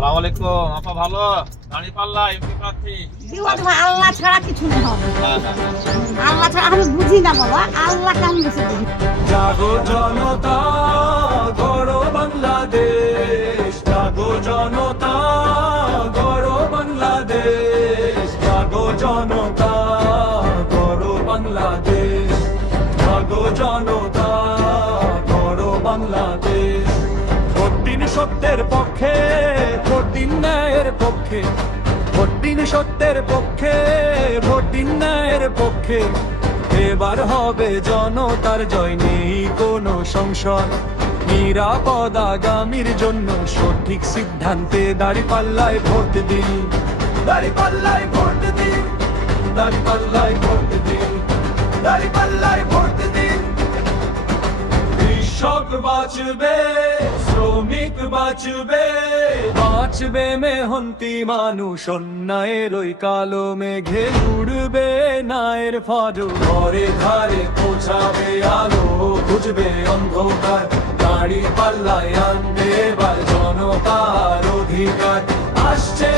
সালাম আলাইকুম আপা, ভালো? দাঁড়িপাল্লা এমপি প্রার্থী। বিপদ ভাই, আল্লাহ ছাড়া কিছু নেই হবে। হ্যাঁ, হ্যাঁ, হ্যাঁ। আল্লাহ ছাড়া আমি বুঝি না বাবা, আল্লাহকে আমি বেশি বুঝি। জাগো জনতা, গড়ো বাংলাদেশ। জাগো জনতা, গড়ো বাংলাদেশ। জাগো জনতা, গড়ো বাংলাদেশ। জাগো জনতা, গড়ো বাংলাদেশ। ভোট দিন সত্যের পক্ষে, ভোট দিন ন্যায়ের পক্ষে। ভোট দিন সত্যের পক্ষে, ভোট দিন ন্যায়ের পক্ষে। এবার হবে জনতার জয়, নেই কোনো সংশয়। নিরাপদ আগামীর জন্য সঠিক সিদ্ধান্তে দাঁড়িপাল্লায় ভোট দিন। দাঁড়িপাল্লায় ভোট দিন। দাঁড়িপাল্লায় ভোট দিন। দাঁড়িপাল্লায় ভোট দিন। কৃষক বাঁচবে, শ্রমিক বাঁচবে, বাঁচবে মেহনতি মানুষ। অন্যায়ের ওই কালো মেঘে উড়বে নায়ের ফারু। ঘরে ঘরে পৌঁছাবে আলো, বুঝবে অন্ধকার। দাঁড়িপাল্লায় আনবে এবার জনতার অধিকার। আসছে